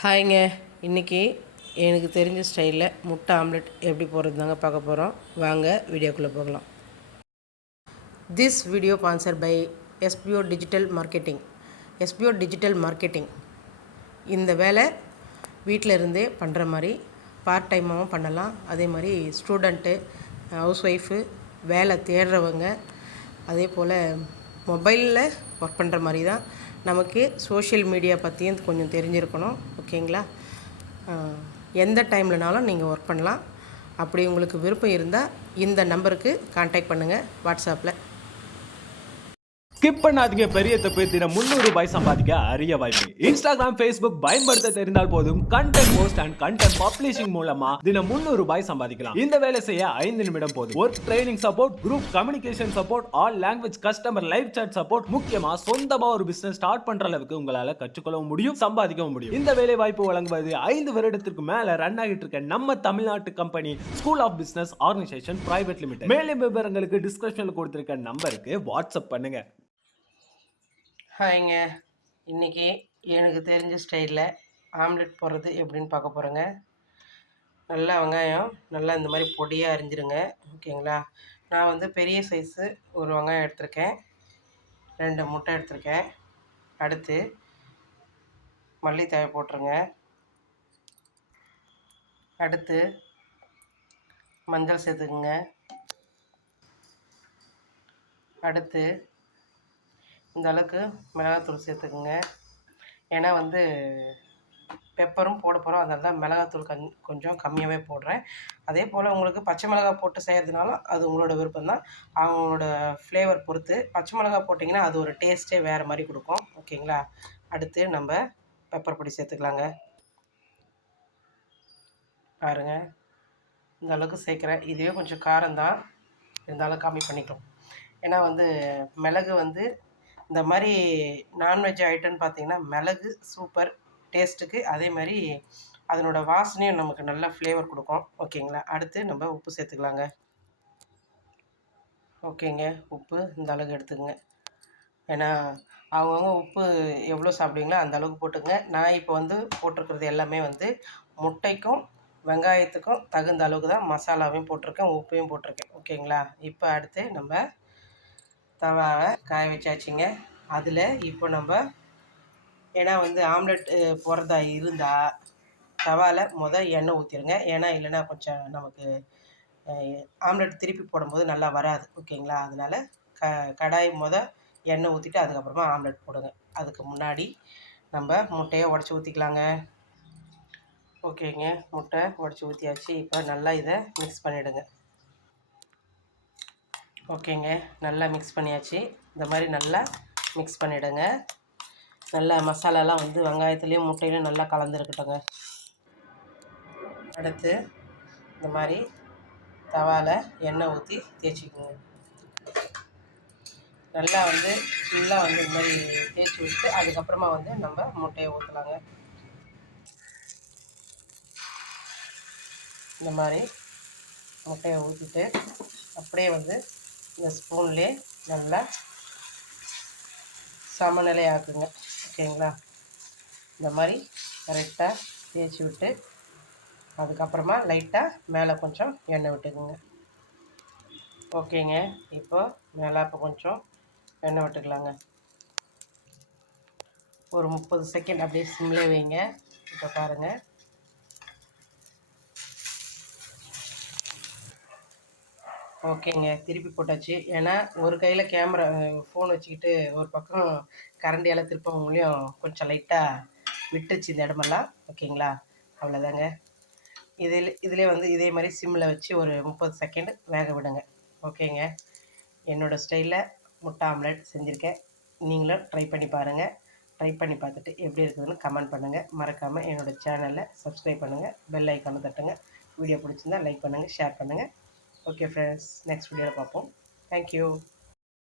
ஹாய்ங்க. இன்றைக்கி எனக்கு தெரிஞ்ச ஸ்டைலில் முட்டை ஆம்லெட் எப்படி போடுறது தாங்க பார்க்க போகிறோம். வாங்க வீடியோக்குள்ளே போகலாம். This video sponsor by SPO digital marketing. SPO digital marketing இந்த வேலை வீட்டில் இருந்தே பண்ணுற மாதிரி பார்ட் டைமாகவும் பண்ணலாம். அதே மாதிரி ஸ்டூடெண்ட்டு, ஹவுஸ் ஒய்ஃபு, வேலை தேடுறவங்க, அதே போல் மொபைலில் ஒர்க் பண்ணுற மாதிரி தான். நமக்கு சோஷியல் மீடியா பற்றியும் கொஞ்சம் தெரிஞ்சிருக்கணும். ஓகேங்களா? எந்த டைம்லனாலும் நீங்கள் ஒர்க் பண்ணலாம். அப்படி உங்களுக்கு விருப்பம் இருந்தால் இந்த நம்பருக்கு கான்டாக்ட் பண்ணுங்கள் வாட்ஸ்அப்பில். ஸ்கிப் பண்ணாதீங்க. பெரிய தப்பு. தினம் 300 ரூபாய் சம்பாதிக்க அரிய வாய்ப்பு. இன்ஸ்டாகிராம், ஃபேஸ்புக் பயன்படுத்த தெரிந்தால் போதும். Content post and content publishing மூலமா தினம் 300 ரூபாய் சம்பாதிக்கலாம். இந்த வேலை செய்ய 5 நிமிடம் போதும். Work training support, group communication support, all language customer live chat support, முக்கியமா சொந்தமா ஒரு பிசினஸ் ஸ்டார்ட் பண்ற அளவுக்கு உங்களால கற்றுக்கொள்ளவும் முடியும், சம்பாதிக்கவும் முடியும். இந்த வேலை வாய்ப்பு வழங்குவது 5 வருடத்திற்கு மேல ரன் ஆகிட்டு இருக்க நம்ம தமிழ்நாட்டு company school of business organisation private limited. மேலும் விவரங்களுக்கு டிஸ்கிரிப்ஷன்ல கொடுத்திருக்க நம்பருக்கு வாட்ஸ்அப் பண்ணுங்க. ஹாய்ங்க. இன்றைக்கி எனக்கு தெரிஞ்ச ஸ்டைலில் ஆம்லெட் போடுறது எப்படின்னு பார்க்க போகிறேங்க. நல்லா வெங்காயம் நல்லா இந்த மாதிரி பொடியாக அரிஞ்சிருங்க. ஓகேங்களா? நான் வந்து பெரிய சைஸு ஒரு வெங்காயம் எடுத்திருக்கேன். 2 முட்டை எடுத்திருக்கேன். அடுத்து மல்லித்தழை போட்டுருங்க. அடுத்து மஞ்சள் சேர்த்துக்குங்க. அடுத்து இந்த அளவுக்கு மிளகாத்தூள் சேர்த்துக்குங்க. ஏன்னா வந்து பெப்பரும் போட போகிறோம், அதனால தான் மிளகாத்தூள் கொஞ்சம் கம்மியாகவே போடுறேன். அதே போல் உங்களுக்கு பச்சை மிளகா போட்டு செய்கிறதுனாலும் அது உங்களோட விருப்பம் தான். அவங்களோட ஃப்ளேவர் பொறுத்து பச்சை மிளகா போட்டிங்கன்னா அது ஒரு டேஸ்ட்டே வேறு மாதிரி கொடுக்கும். ஓகேங்களா? அடுத்து நம்ம பெப்பர் பொடி சேர்த்துக்கலாங்க. பாருங்கள், இந்த அளவுக்கு சேர்க்குறேன். இதுவே கொஞ்சம் காரம்தான், இருந்தாலும் கம்மி பண்ணிக்கலாம். ஏன்னா வந்து மிளகு வந்து இந்த மாதிரி நான்வெஜ் ஐட்டம்னு பார்த்திங்கன்னா மிளகு சூப்பர் டேஸ்ட்டுக்கு. அதே மாதிரி அதனோட வாசனையும் நமக்கு நல்லா ஃப்ளேவர் கொடுக்கும். ஓகேங்களா? அடுத்து நம்ம உப்பு சேர்த்துக்கலாங்க. ஓகேங்க, உப்பு இந்த அளவுக்கு எடுத்துக்கங்க. ஏன்னா அவங்கவுங்க உப்பு எவ்வளோ சாப்பிடுவீங்களோ அந்த அளவுக்கு போட்டுக்கங்க. நான் இப்போ வந்து போட்டிருக்கிறது எல்லாமே வந்து முட்டைக்கும் வெங்காயத்துக்கும் தகுந்த அளவுக்கு தான் மசாலாவையும் போட்டிருக்கேன், உப்பையும் போட்டிருக்கேன். ஓகேங்களா? இப்போ அடுத்து நம்ம தவாவை காய வச்சாச்சுங்க. அதில் இப்போ நம்ம ஏன்னா வந்து ஆம்லெட் போடுறதா இருந்தால் தவாவில் எண்ணெய் ஊற்றிடுங்க. ஏன்னா இல்லைன்னா கொஞ்சம் நமக்கு ஆம்லெட் திருப்பி போடும்போது நல்லா வராது. ஓகேங்களா? அதனால் கடாய் எண்ணெய் ஊற்றிட்டு அதுக்கப்புறமா ஆம்லெட் போடுங்க. அதுக்கு முன்னாடி நம்ம முட்டையை உடச்சி ஊற்றிக்கலாங்க. ஓகேங்க, முட்டை உடச்சி ஊற்றியாச்சு. இப்போ நல்லா இதை மிக்ஸ் பண்ணிவிடுங்க. ஓகேங்க, நல்லா மிக்ஸ் பண்ணியாச்சு. இந்த மாதிரி நல்லா மிக்ஸ் பண்ணிவிடுங்க. நல்லா மசாலாலாம் வந்து வெங்காயத்துலேயும் முட்டையிலையும் நல்லா கலந்துருக்கட்டுங்க. அடுத்து இந்த மாதிரி தவாவில் எண்ணெய் ஊற்றி தேய்ச்சிக்கோங்க. நல்லா வந்து ஃபுல்லாக வந்து இந்த மாதிரி தேய்ச்சி விட்டு அதுக்கப்புறமா வந்து நம்ம முட்டையை ஊற்றலாங்க. இந்த மாதிரி முட்டையை ஊற்றிட்டு அப்படியே வந்து இந்த ஸ்பூன்லேயே நல்லா சமநிலை ஆக்குங்க. ஓகேங்களா? இந்த மாதிரி கரெக்டாக தேய்ச்சி விட்டு அதுக்கப்புறமா லைட்டாக மேலே கொஞ்சம் எண்ணெய் விட்டுக்குங்க. ஓகேங்க, இப்போ மேலே இப்போ கொஞ்சம் எண்ணெய் விட்டுக்கலாங்க. ஒரு 30 செகண்ட் அப்படியே சிம்லே வைங்க. இப்போ பாருங்கள், ஓகேங்க, திருப்பி போட்டாச்சு. ஏன்னா ஒரு கையில் கேமரா ஃபோன் வச்சுக்கிட்டு ஒரு பக்கம் கரண்டியால் திருப்பவங்களையும் கொஞ்சம் லைட்டாக விட்டுருச்சு இந்த இடமெல்லாம். ஓகேங்களா? அவ்வளோதாங்க. இதிலே வந்து இதே மாதிரி சிம்மில் வச்சு ஒரு 30 செகண்ட் வேக விடுங்க. ஓகேங்க, என்னோடய ஸ்டைலில் முட்டை ஆம்லெட் செஞ்சுருக்கேன். நீங்களும் ட்ரை பண்ணி பாருங்கள். ட்ரை பண்ணி பார்த்துட்டு எப்படி இருக்குதுன்னு கமெண்ட் பண்ணுங்கள். மறக்காமல் என்னோடய சேனலில் சப்ஸ்கிரைப் பண்ணுங்கள், பெல் ஐக்கானை தட்டுங்க. வீடியோ பிடிச்சிருந்தால் லைக் பண்ணுங்கள், ஷேர் பண்ணுங்கள். ஓகே ஃப்ரெண்ட்ஸ், நெக்ஸ்ட் வீடியோவில் பார்ப்போம். தேங்க்யூ.